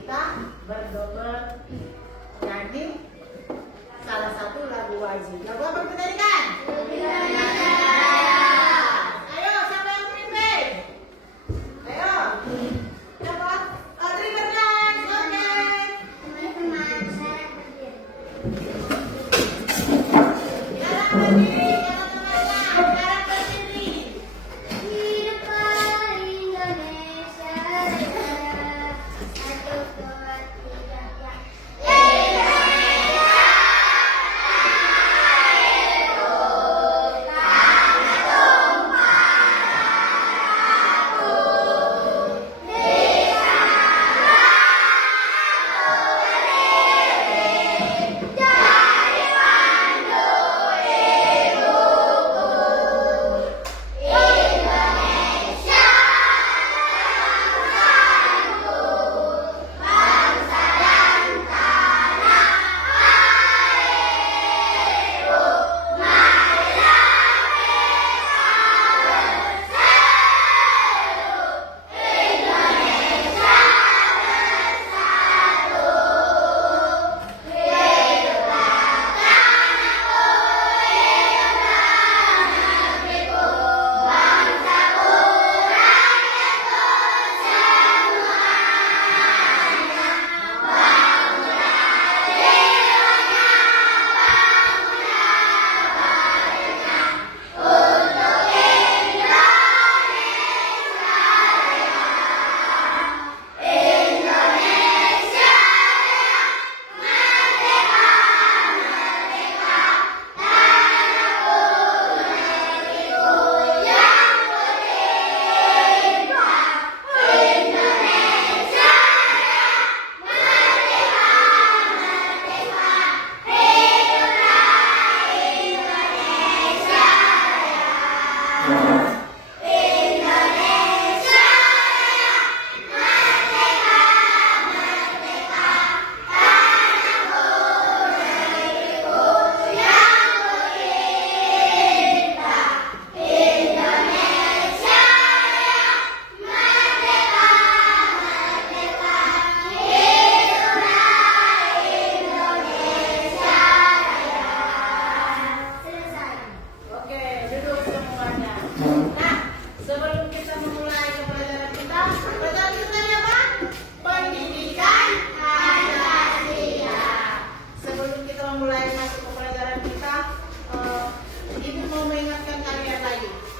kita berdobel nyanyi salah satu lagu wajib. Lagu apa kita nyanyikan? Ayo, siapa yang memimpin? Ayo, siapa? Terima kasih. Oke. Teman-teman, saya berdiri. Sekarang berdiri.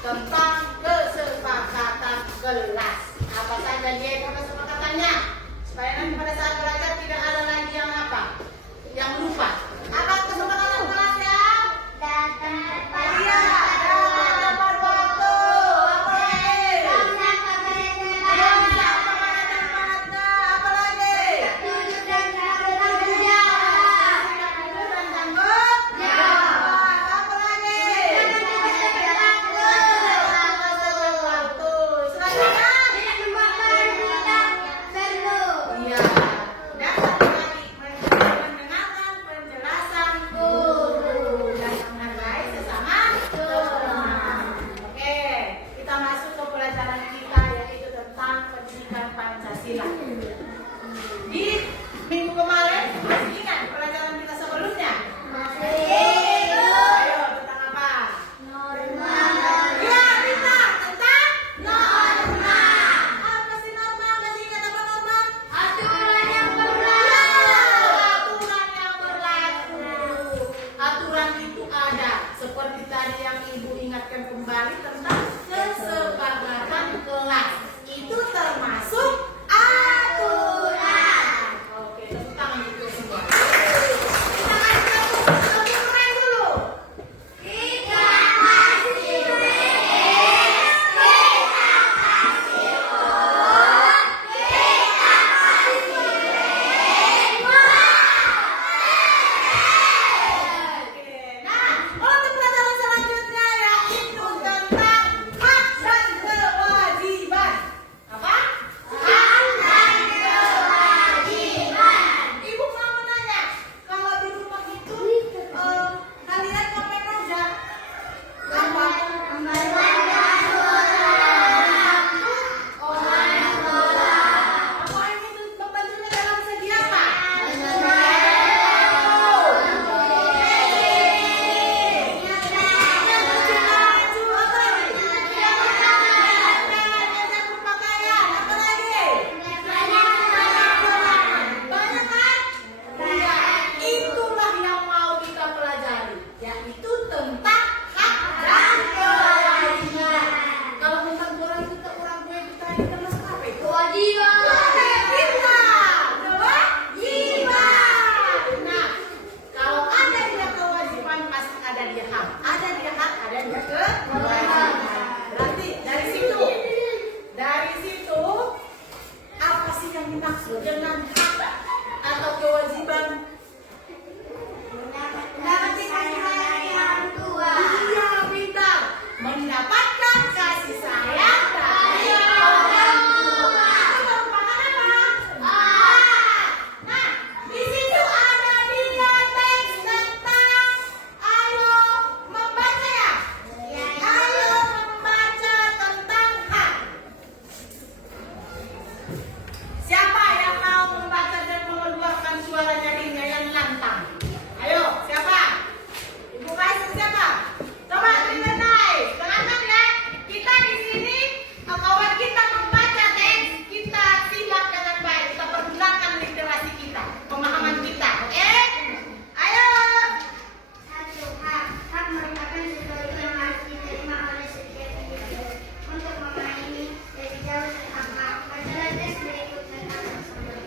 Tentang kesepakatan kelas. Apa saja dia kesepakatannya? Supaya nanti pada saat belajar tidak ada lagi yang apa? Yang lupa. Apa kesepakatan kelasnya? Datang tepat. Iya, datang tepat waktu. Apa lagi? Apa lagi? Jujur dan tanggung jawab. Jujur dan tanggung jawab. Apa lagi? Di minggu kemarin masih ingat pelajaran kita sebelumnya? Masih. Ayo tentang apa? Norma. Ya, Rita, tentang norma. Apa sih norma? Masih ingat apa norma? Aturan yang berlaku. Aturan yang berlaku. Aturan itu ada seperti tadi yang Ibu ingatkan kembali tentang kesepakatan kelas. Itu termasuk aturan. sih yang dimaksud dengan hak atau kewajiban? Mendapatkan kasih sayang dari orang tua. Iya, pintar. Mendapatkan kasih sayang dari orang tua. Itu merupakan apa? Nah, di situ ada dia teks tentang ayo membaca ya. Ayo membaca tentang hak. Siapa yang mau membaca dan mengeluarkan suaranya dengan yang lantang? Ayo, siapa? Ibu Kaisar siapa? Coba dibenai, kelihatan ya? Kita di sini, kawan kita membaca teks, kita simak dengan baik, kita pergunakan literasi kita, pemahaman kita, oke? Ayo. Satu, hak merupakan sesuatu yang harus diterima oleh setiap individu. Untuk memahami lebih jauh tentang hak, bacalah teks berikut tentang tersebut.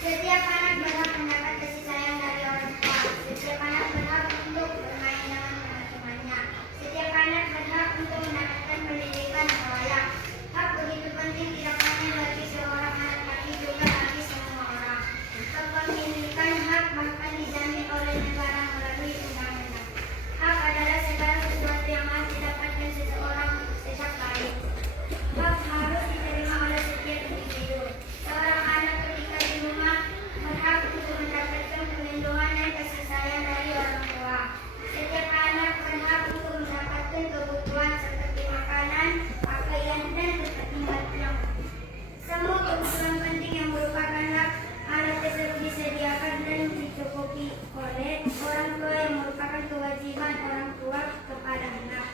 Setiap anak berhak mendapat kasih sayang dari orang tua. Setiap anak berhak untuk bermain dengan teman-temannya. Setiap anak berhak untuk mendapatkan pendidikan yang layak. Hak begitu penting tidak hanya bagi seorang anak, tapi juga bagi semua orang. Kepemilikan hak bahkan dijamin oleh negara melalui undang-undang. Hak adalah segala sesuatu yang harus didapatkan seseorang untuk sejak lahir. Hak harus diterima oleh setiap individu. Seorang anak ketika di rumah berhak untuk mendapatkan perlindungan dan kasih sayang dari orang tua. Setiap anak berhak untuk mendapatkan kebutuhan seperti makanan, pakaian, dan tempat tinggal yang semua kebutuhan penting yang merupakan hak anak tersebut disediakan dan dicukupi oleh orang tua yang merupakan kewajiban orang tua kepada anak.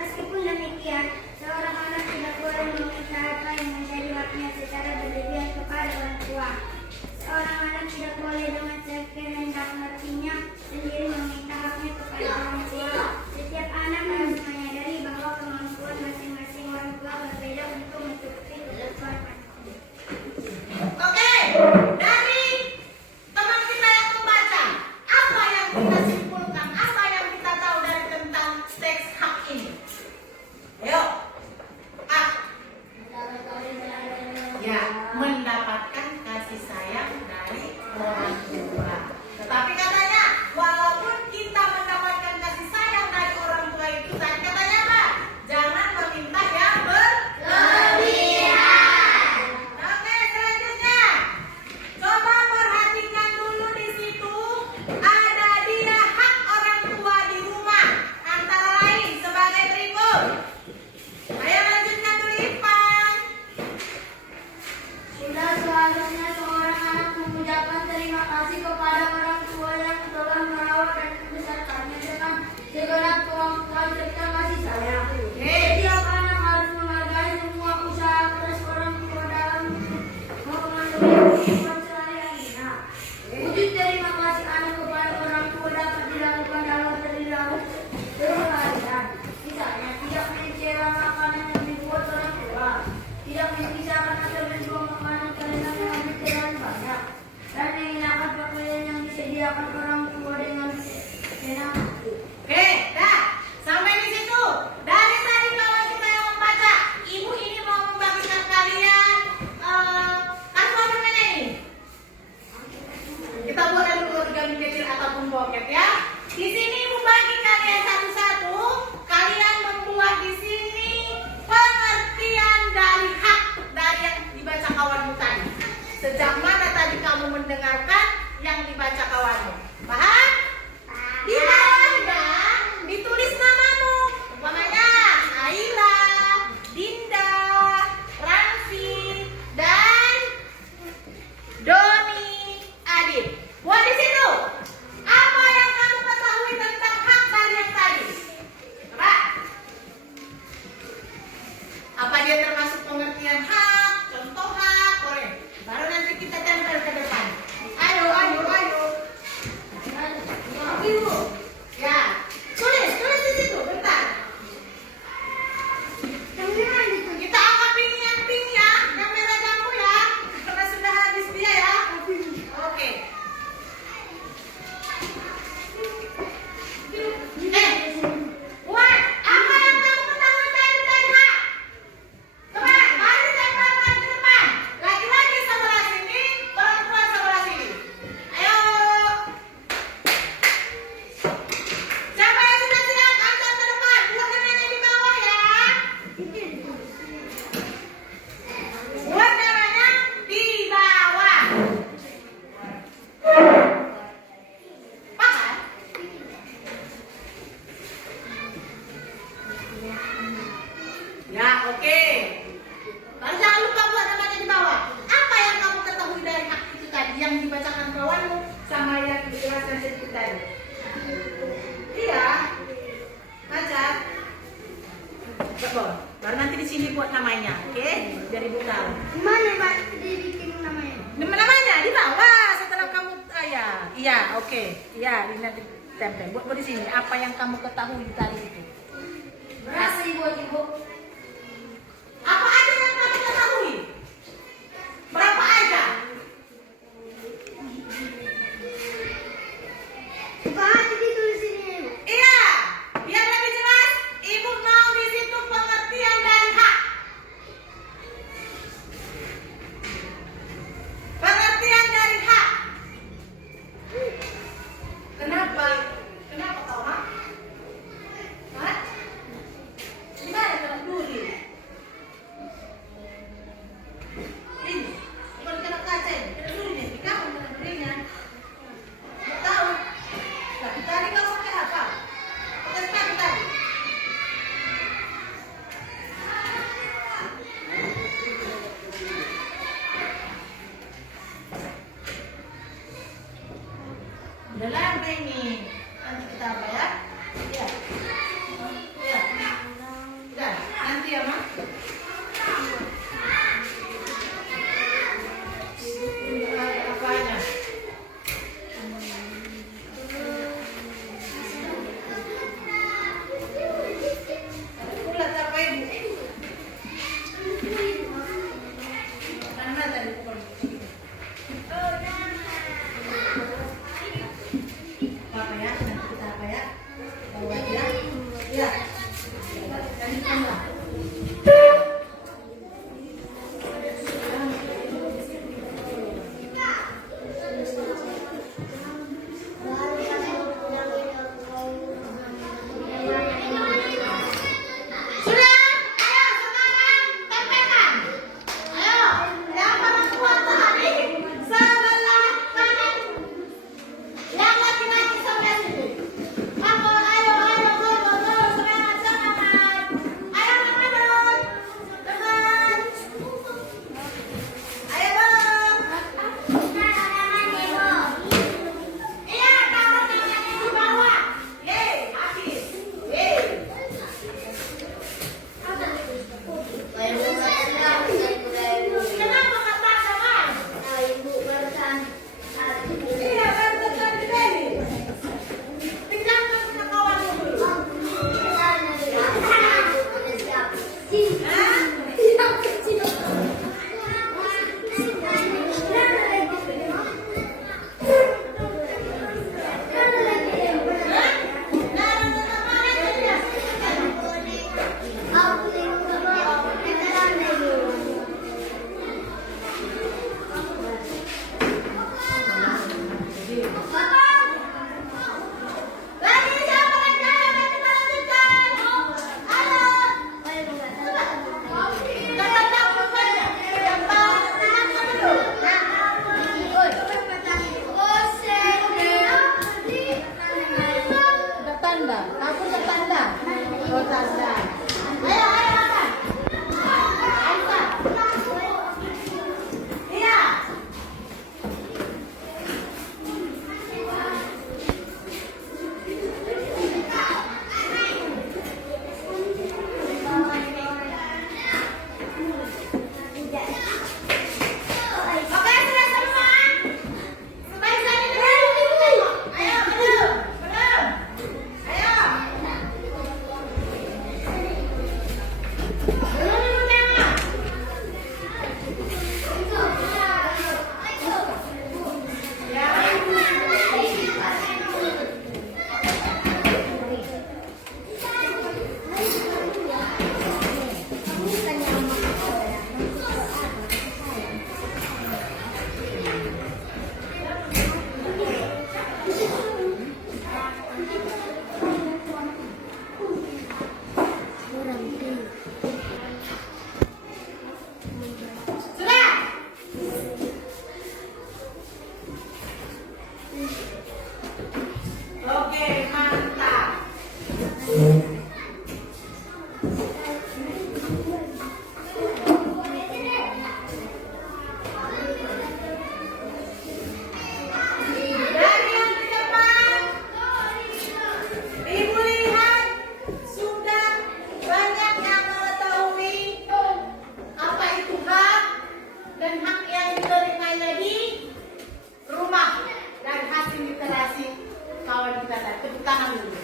Meskipun demikian, seorang anak tidak boleh meminta apa yang menjadi haknya secara berlebihan kepada orang tua. Seorang anak tidak boleh dengan sekehendak hatinya sendiri meminta haknya kepada orang tua. Setiap anak harus menyadari bahwa kemampuan masing-masing orang tua berbeda untuk mencukupi kebutuhan anaknya. Oke, dari teman kita yang membaca, apa yang kita simpulkan, apa yang kita tahu dari tentang teks hak ini? Ayo, ya, mendapatkan kasih sayang dari orang tua. Tetapi katanya, walaupun kita mendapatkan kasih sayang dari orang tua itu, tadi katanya apa? Jangan meminta yang berlebihan. Oke, selanjutnya. Coba perhatikan dulu di situ. Ada dia hak orang tua di rumah. Antara lain sebagai berikut. Ayo lanjutkan dulu Irfan. Sudah seharusnya seorang anak mengucapkan terima kasih kepada orang tua yang telah merawat dan membesarkannya dengan segenap kemampuan serta kasih sayang. Setiap anak harus menghargai semua usaha keras orang tua dalam memenuhi kehidupan sehari-harinya. Wujud terima kasih anak kepada orang tua dapat dilakukan dalam perilaku sehari-hari. Misalnya, tidak mencela makanan yang dibuat orang tua, tidak memisahkan atau menjual makanan karena mengambil terlalu banyak, dan mengenakan pakaian yang disediakan orang tua dengan senang hati. Oke, dah. Sampai di situ. Dari tadi kalau kita yang membaca, ibu ini mau membagikan kalian apa namanya ini? Kita boleh dulu origami kecil ataupun bokep ya. Di sini ibu bagi kalian satu-satu. Kalian membuat di sini pengertian dari hak dari yang dibaca kawanmu tadi. Sejak mana tadi kamu mendengarkan yang dibaca kawanmu? Paham? Di bawahnya ditulis namamu. Umpamanya Aira, Dinda, Ranfi, dan Doni, Adit. Buat di situ. Apa yang kamu ketahui tentang hak dari yang tadi? Coba. Apa dia termasuk pengertian hak? Contoh hak, boleh. Baru nanti kita tempel ke depan. Ayo, ayo, ayo. Cari. Iya. Baca. Betul. Baru nanti di sini buat namanya, oke? Biar ibu tahu. Gimana Pak dibikin namanya? Namanya di bawah setelah kamu iya, oke. Iya, ini nanti tempel. Buat di sini apa yang kamu ketahui tadi itu. Berapa Ibu? Apa aja yang kamu ketahui? Berapa aja? Bukan hati ditulis ini Ibu. Iya, biar lebih jelas. Ibu mau di situ pengertian dari hak. Pengertian dari hak. Kenapa? Kenapa kau hak? Hah? Gimana kalau dulu? Ini, bukan kena kaca ini. Kena dulu nih, di kamar kena durinya. Mau tahu? Tapi tadi kau pakai apa? Pakai sepatu tadi. Udah lama ini. Nanti kita apa ya? Iya. Iya. Udah, nanti ya, Mak. Apanya? Ulat apa ibu? Mana tadi pukul? Apa ya? Nanti kita apa ya? yang diterimanya di rumah dan hasil literasi kawan kita tadi. Tepuk tangan dulu.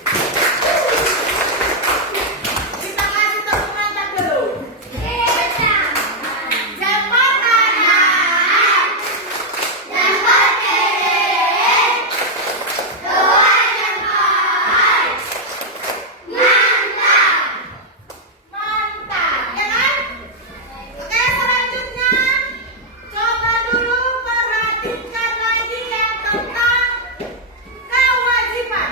Kita kasih tepuk mantap dulu. Mantap, ya kan? Oke, selanjutnya coba dulu perhatikan lagi yang tentang kewajiban.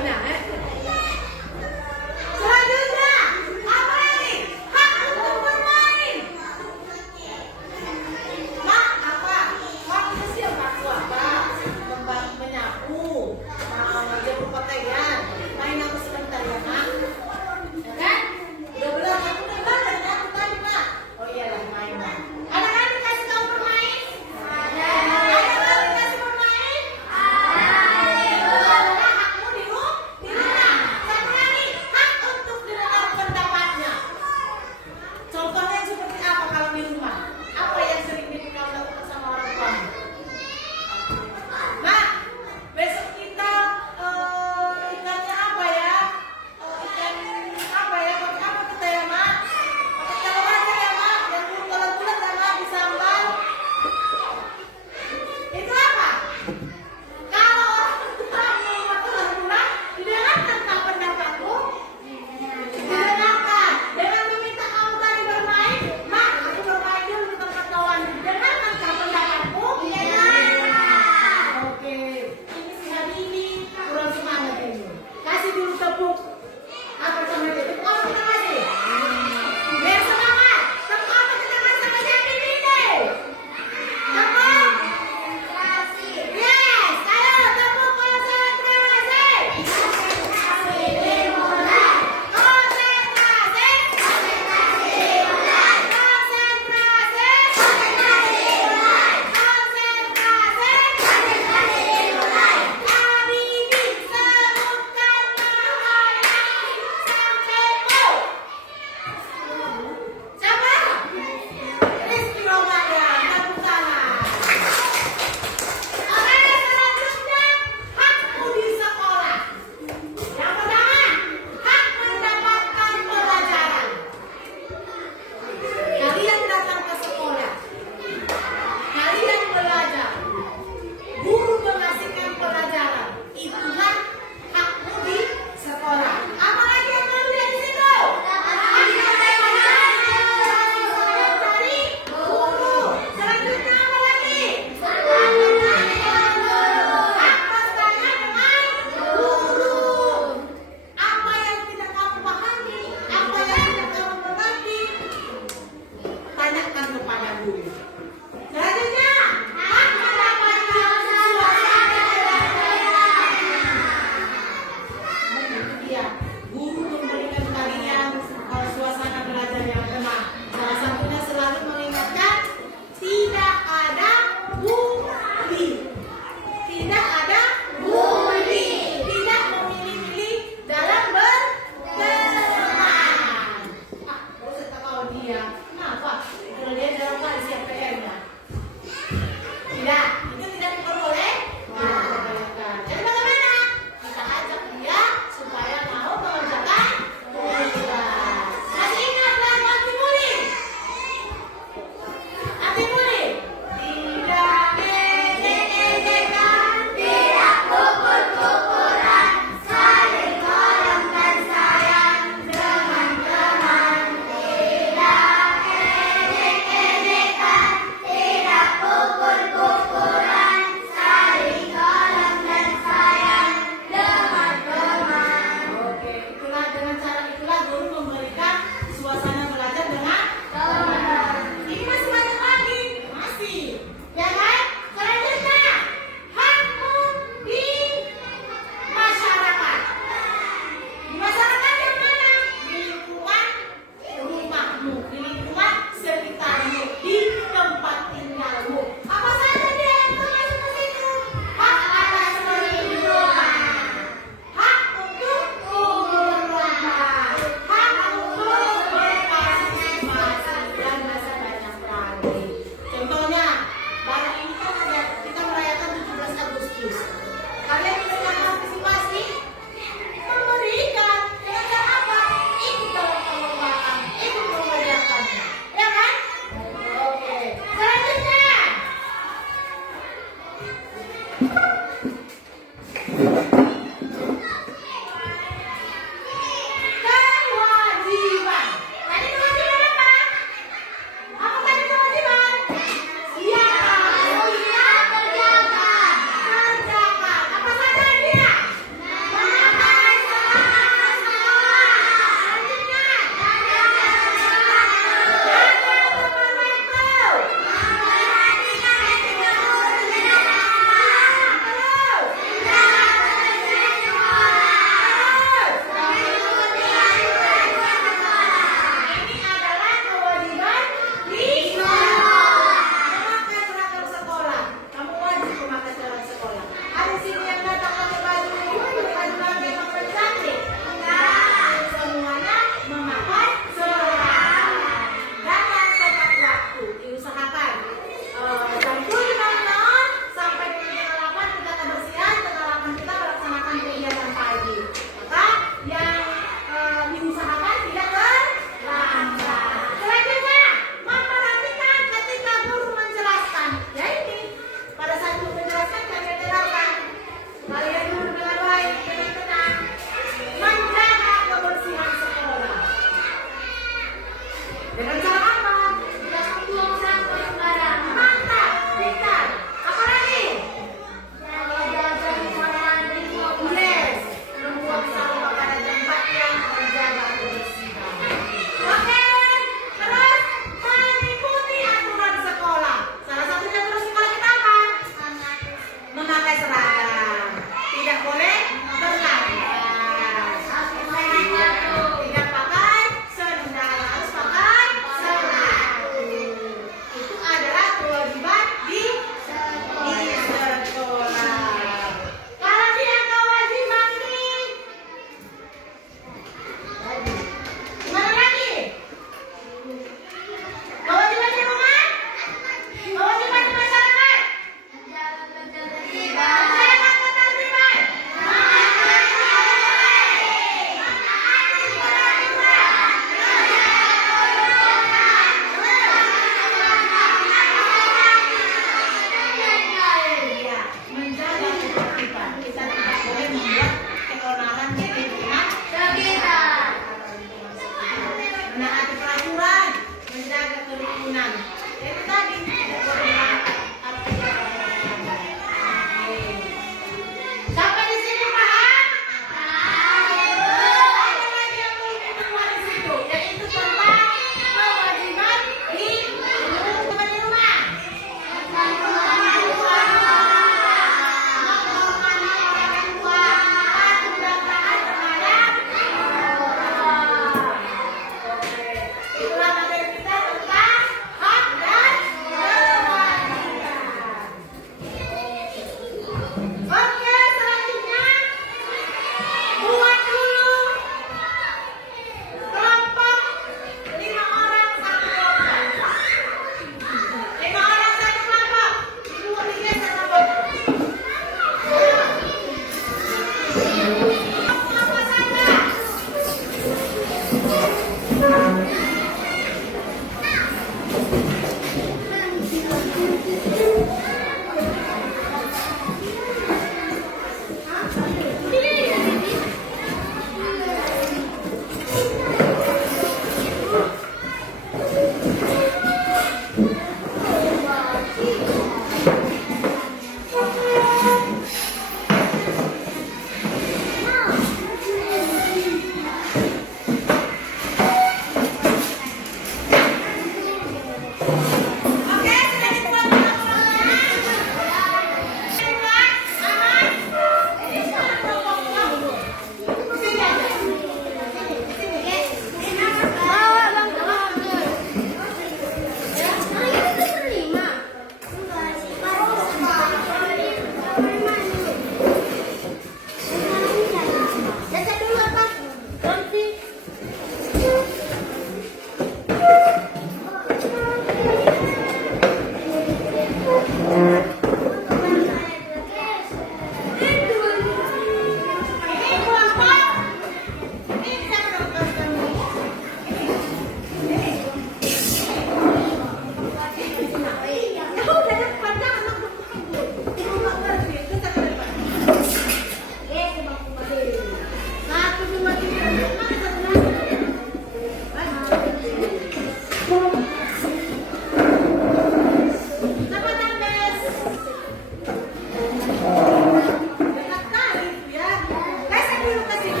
ke sini.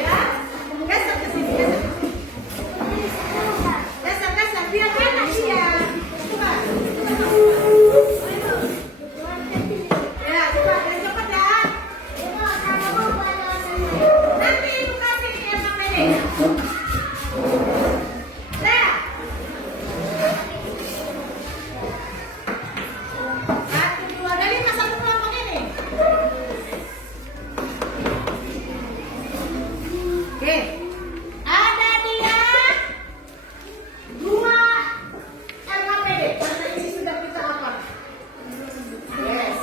Ya, geser ke sini. Geser. Biar enak dia. Coba. Ya, coba. Cepat ya. Nanti ibu kasih yang namanya. Nah. 1, 2, dari satu kelompok ini. Oke. Ada dia 2 LKPD. Karena isi sudah kita hafal. Yes.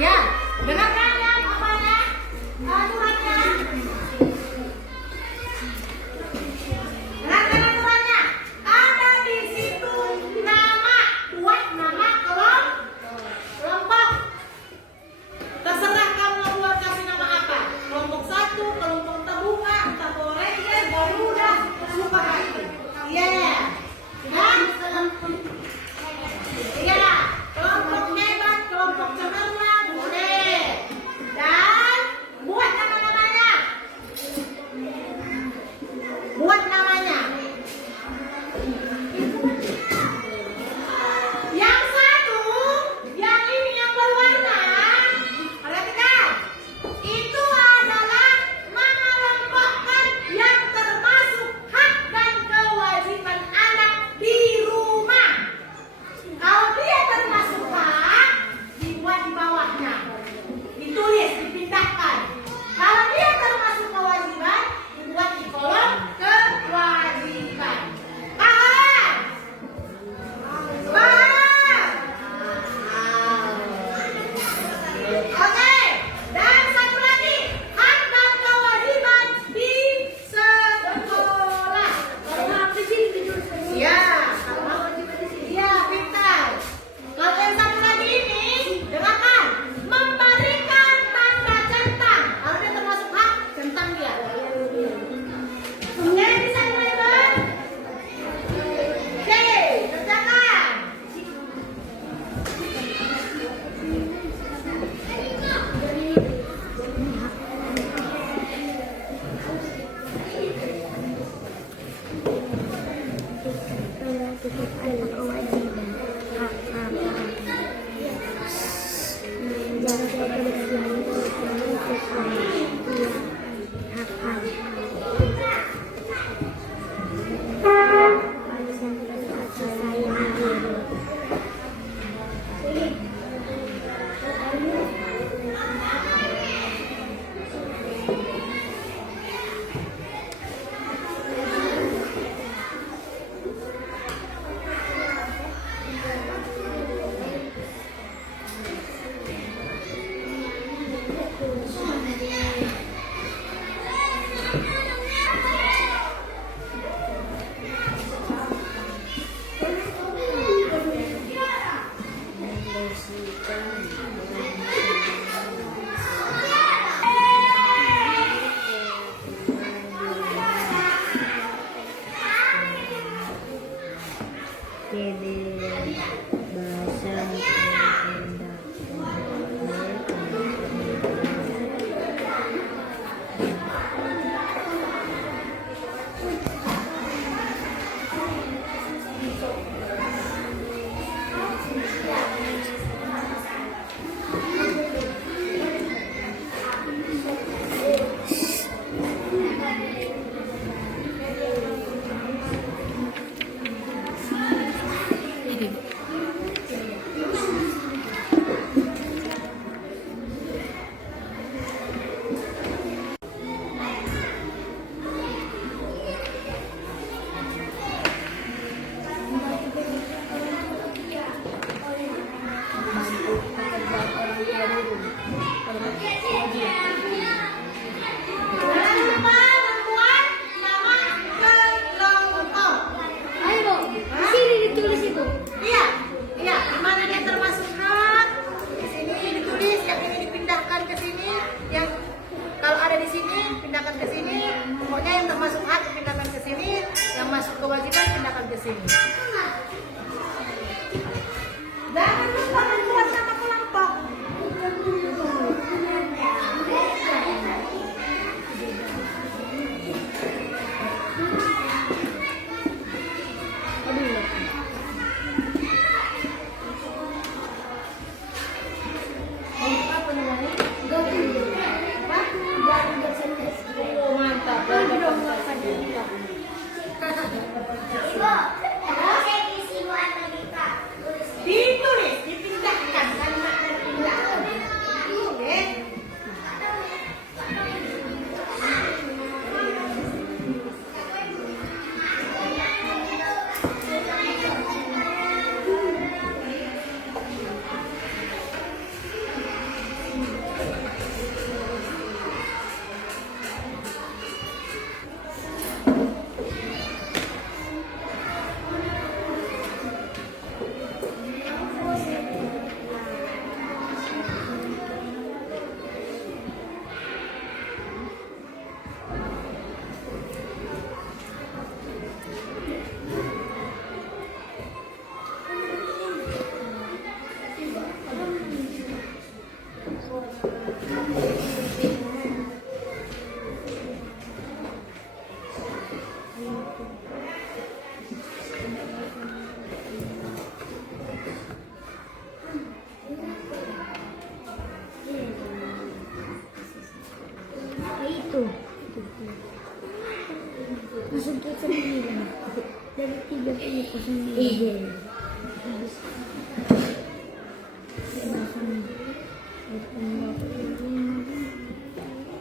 Ya, dengarkan ya apanya? Aturannya. Dengarkan aturannya. Ada di situ nama, buat nama kelompok. Terserah kamu mau buat kasih nama apa. Kelompok 1, kelompok terbuka, entah Power Ranger, Garuda, suka itu. Iya. Hah? Iya. Kelompok hebat, kelompok cemerlang, boleh. Dan buat nama-namanya. Buat namanya. Yang satu, yang ini yang berwarna, perhatikan. Itu adalah mengelompokkan yang termasuk hak dan kewajiban anak di rumah. Kalau dia termasuk hak, dibuat di bawahnya. Ditulis, dipindahkan. Kalau dia termasuk kewajiban, dibuat di kolom kewajiban. Paham? Paham? Oke. Dan satu lagi, hak dan kewajiban di sekolah. Ya. Iya, pintar. Kalau yang satu lagi ini, dengarkan. Memberikan tanda centang. Kalau dia termasuk hak, centang dia. Oke, bisa mulai, Bang? Oke, kerjakan.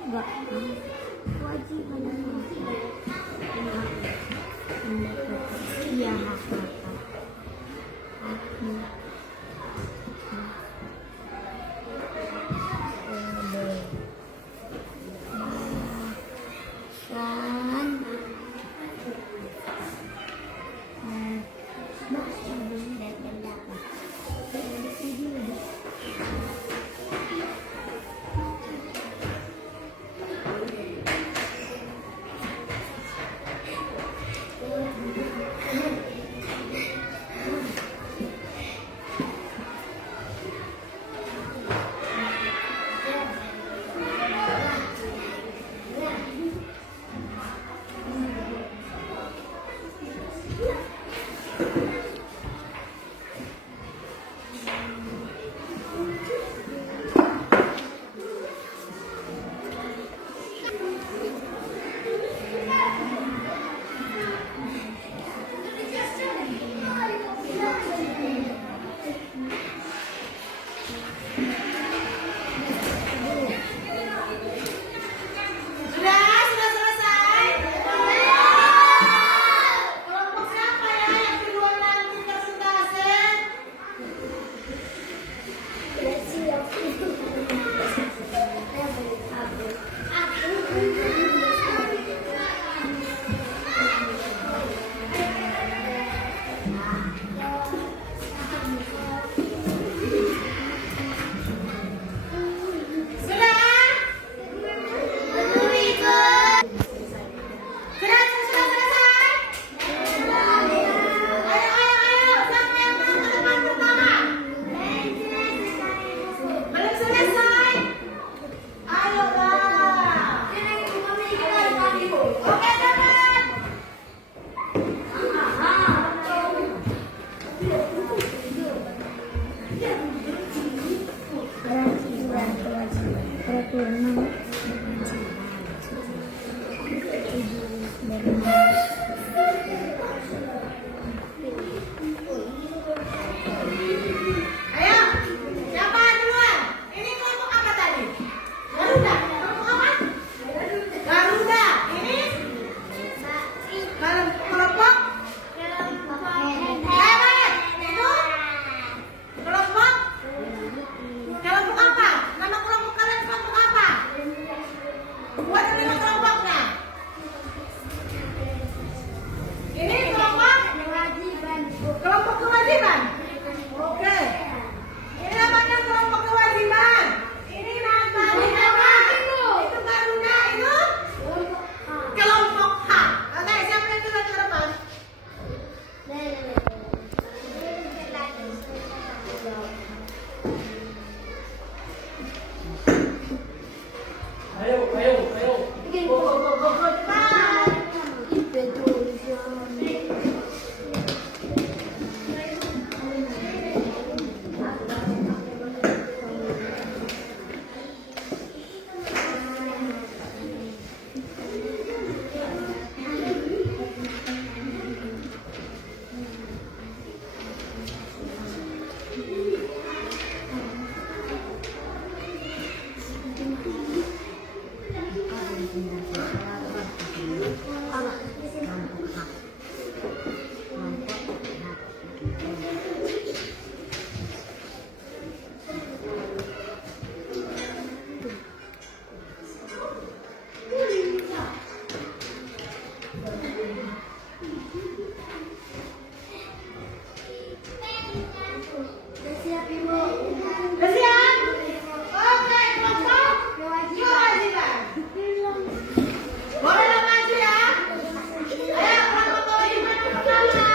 Enggak, kewajiban iya Sudah selesai. Kelompok siapa ya yang kedua nanti persentase? Ayo, siapa duluan? Ini kelompok apa tadi? Garuda. Kelompok apa? Garuda. Ini kelompok hewan. Itu kelompok apa? Nama kelompok kalian kelompok apa? Buat nama kelompoknya. Ini kelompok kewajiban. Oke. Ini namanya kelompok kewajiban. Ini namanya apa? Itu Garuda, itu kelompok H. Oke, siapa yang duluan ke depan? Ayo. Go, cepat. Udah siap? Oke, kelompok kewajiban. Boleh lah maju ya. Ayo, kelompok kewajiban yang pertama.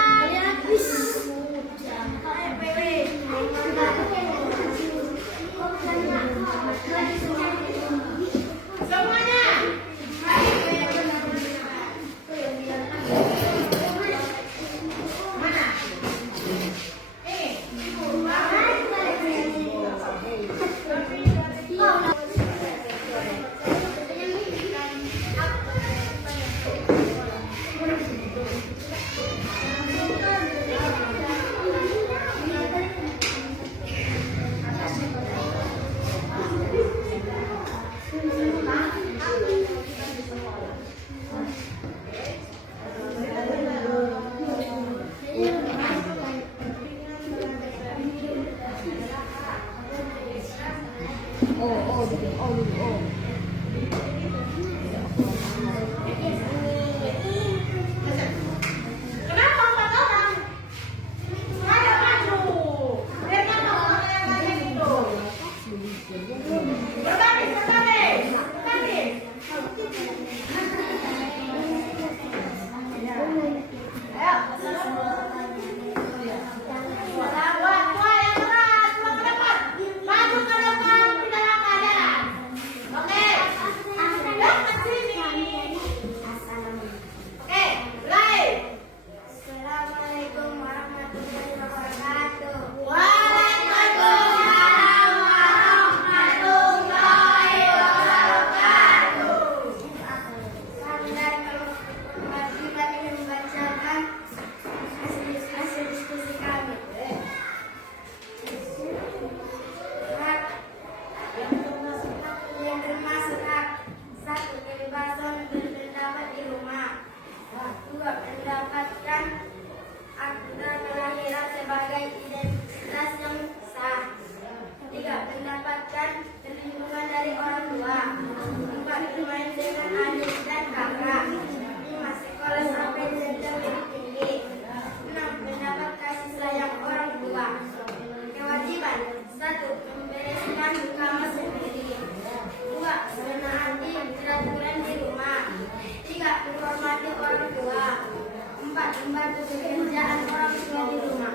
Kenapa empat orang? Ayo maju. Biar nggak mau orang yang lain itu. Berbaris, berbaris, berbaris. Ayo. Tua yang keras, tua ke depan. Maju ke depan, tidak keadaan. Oke. Dekat sini. Oke, mulai. Assalamualaikum warahmatullahi wabarakatuh. Waalaikumsalam warahmatullahi wabarakatuh. Kami dari kewajiban ingin membacakan hasil diskusi kami. Hak yang termasuk hak satu, kebebasan berpendapat di rumah. Dua, mendapatkan akta kelahiran sebagai identitas yang sah. Tiga, mendapatkan perlindungan dari orang tua. Empat, bermain dengan adik dan kakak. Lima, sekolah sampai jenjang yang tinggi. Enam, mendapat kasih sayang orang tua. Kewajiban satu, membereskan kamar sendiri. Dua, menaati peraturan di rumah. Tiga, menghormati orang tua. Empat, membantu pekerjaan orang tua di rumah.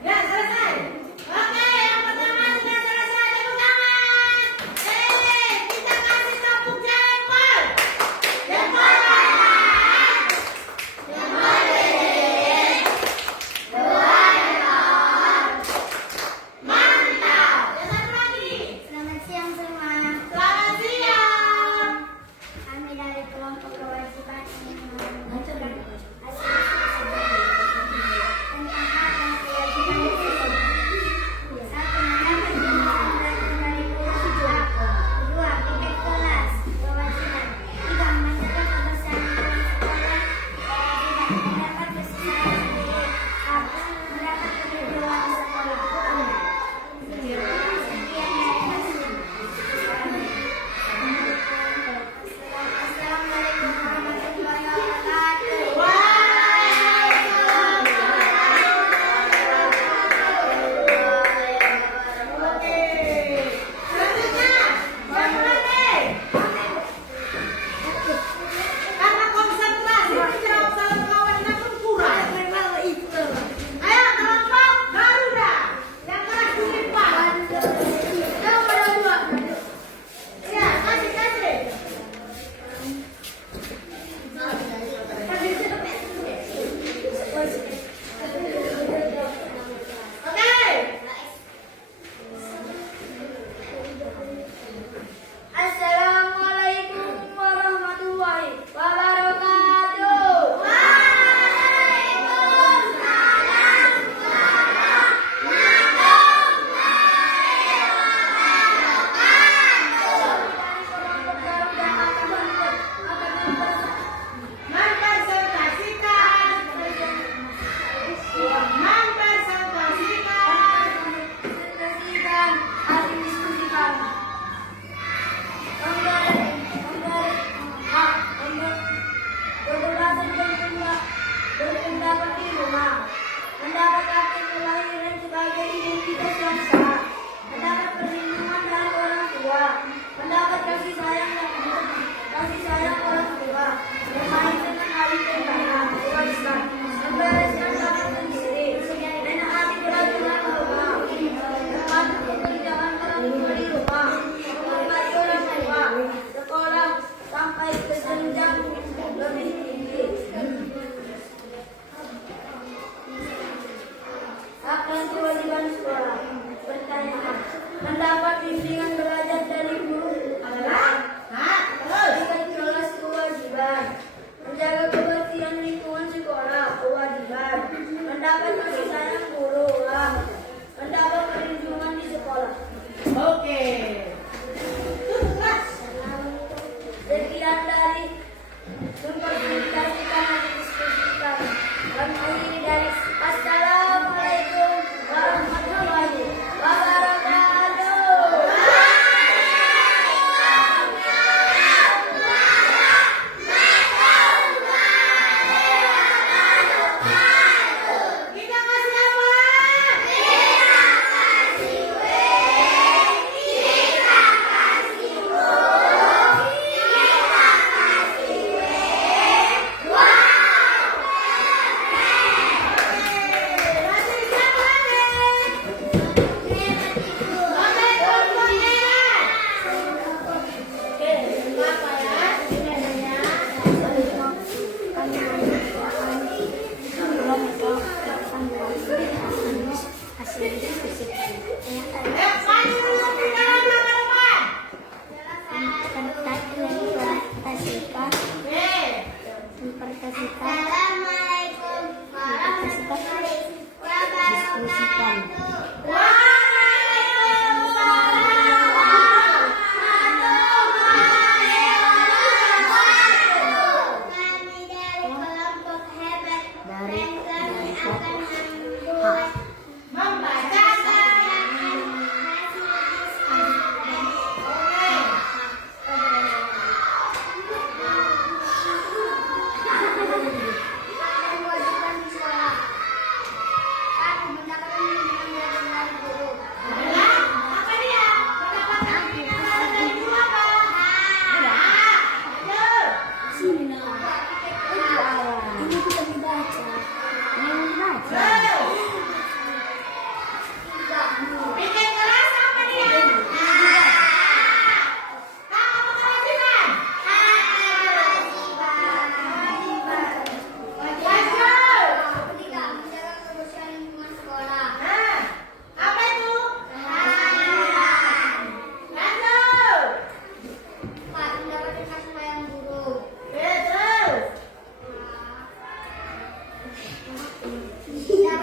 Ya, selesai. Oke, yang pertama sudah selesai. Tepuk tangan. Kita kasih tepuk jempol. Jempol kanan. Jempol kiri. Dua ekor. Mantap. Dan satu lagi. Selamat siang semua. Selamat siang. Kami dari kelompok kewajiban ingin mengajukan hasil tentang hak dan kewajiban siswa. Satu, mendapat tunjangan dari sekolah. Dua, tiket kelas, kewajiban. Tiga, menjaga kebersihan lingkungan sekolah, kewajiban. Mendapat kasih sayang sendiri. Hak, mendapat perlindungan di sekolah. Sekian dari hasil. Assalamualaikum warahmatullahi wabarakatuh. Waalaikumsalam warahmatullahi wabarakatuh. Oke. Selanjutnya, siapa lagi? Karena konsentrasi tidak usah kawan langsung kurang. Ayo kelompok Garuda yang keras dilipat. Nomor 2. Ya, kasih. Oke. Assalamualaikum warahmatullahi wabarakatuh. Presentasikan hasil diskusi kami. Kebebasan berpendapat di rumah. Mendapat akta kelahiran sebagai identitas yang sah. Mendapat perlindungan dari orang tua. Mendapat kasih sayang orang tua. Bermain dengan adik dan kakak. Kewajiban. Membereskan kamar sendiri. Menaati peraturan rumah. Membantu pekerjaan orang tua di rumah. Menghormati orang tua. Sekolah sampai ke jenjang lebih tinggi. Hak dan kewajiban sekolah. Pertanyaan. Mendapat bimbingan belajar dari guru adalah Tiket kelas kewajiban. Menjaga kebersihan lingkungan sekolah kewajiban. Mendapat kasih sayang guru. Mendapat perlindungan di sekolah. Oke. Sekian dari mempresentasikan hasil diskusi kami. Kami akhiri dari Assalamualaikum warahmatullahi wabarakatuh. maju dulu ke kanan ke depan. Assalamualaikum warahmatullahi wabarakatuh. Kami dari kelompok hebat dan kami akan membuat Membacakan. kewajiban di sekolah. Satu, mendapatkan bimbingan dari guru. Adalah apa dia? Mendapatkan bimbingan dari guru apa? Ayo. Ini kita dibaca. Terus. Bikin kelas apa dia? Apa kewajiban? Lanjut. Ketiga, menjaga kebersihan lingkungan sekolah. Nah, apa itu? Lanjut. Empat, mendapatkan kasih sayang guru. Terus. Dapat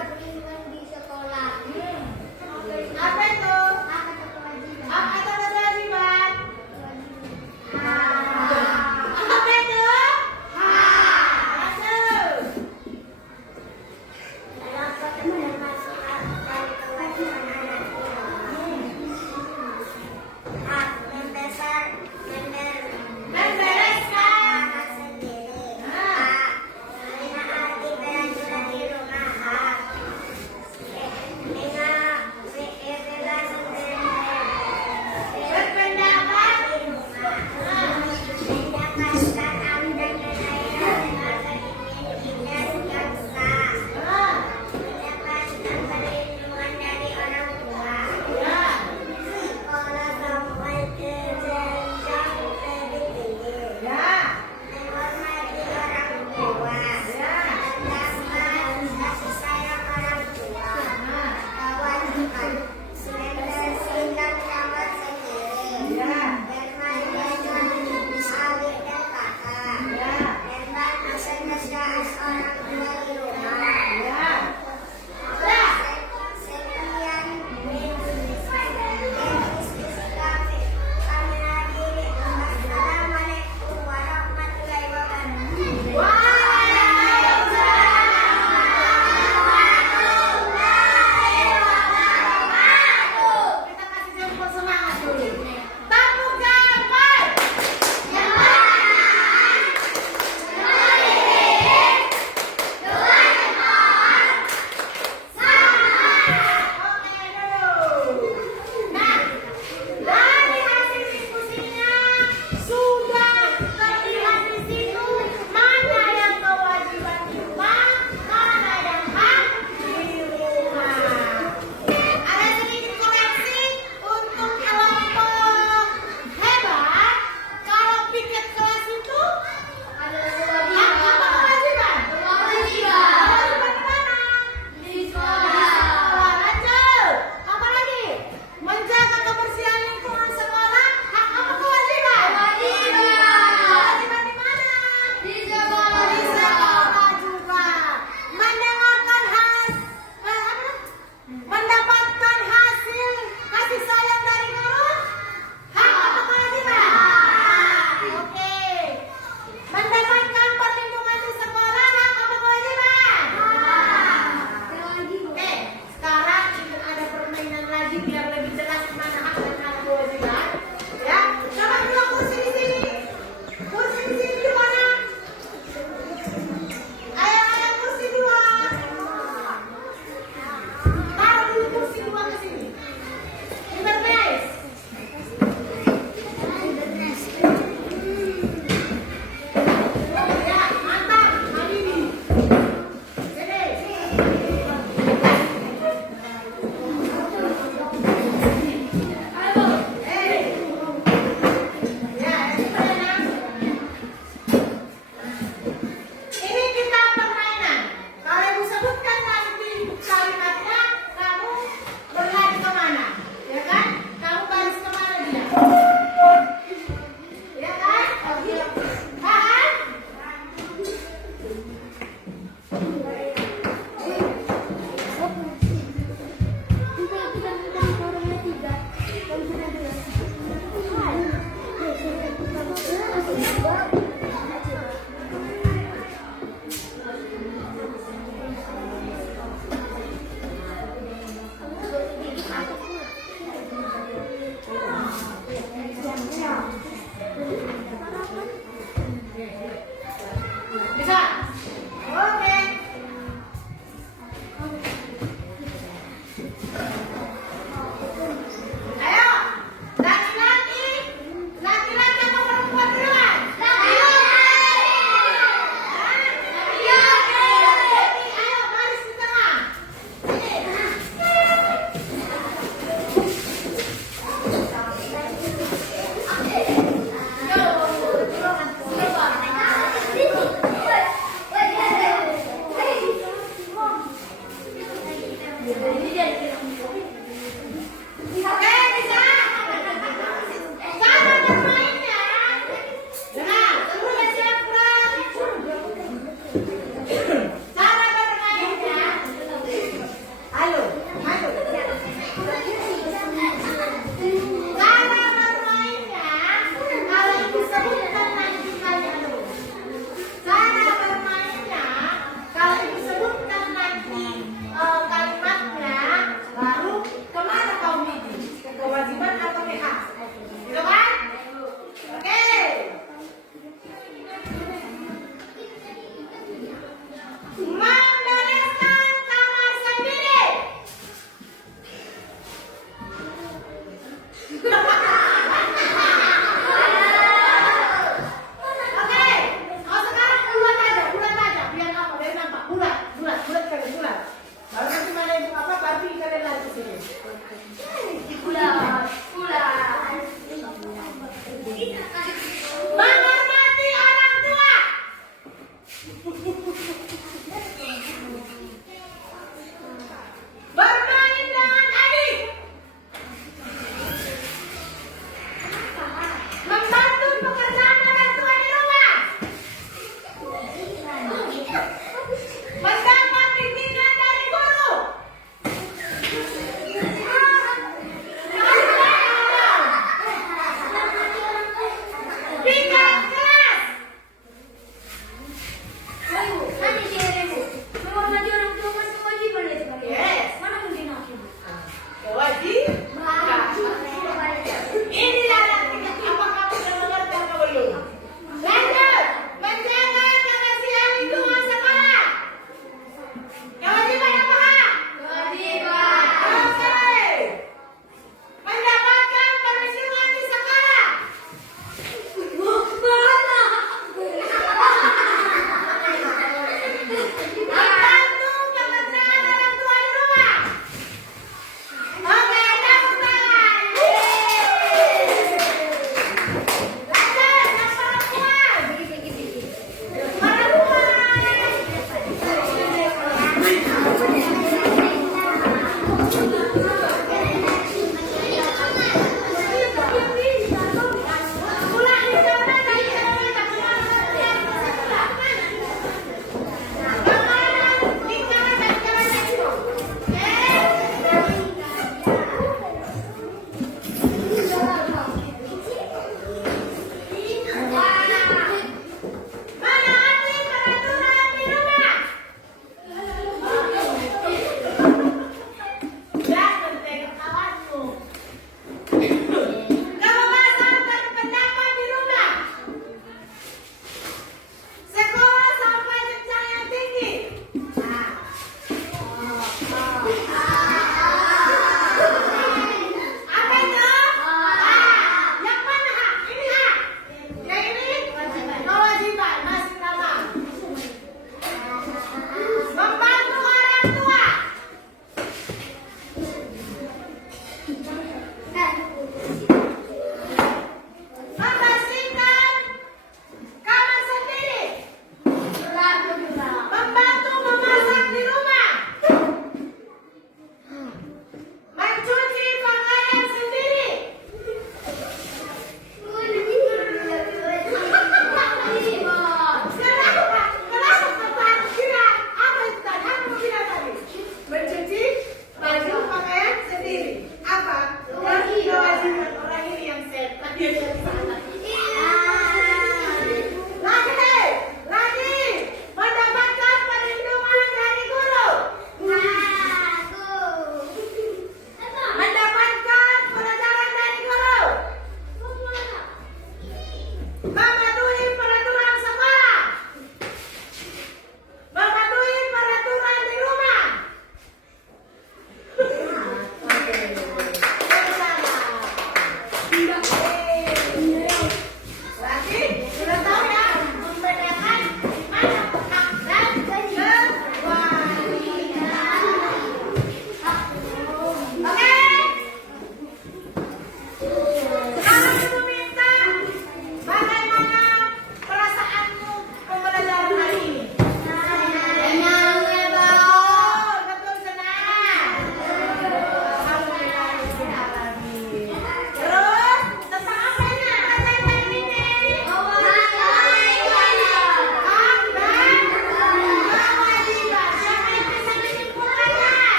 Amin.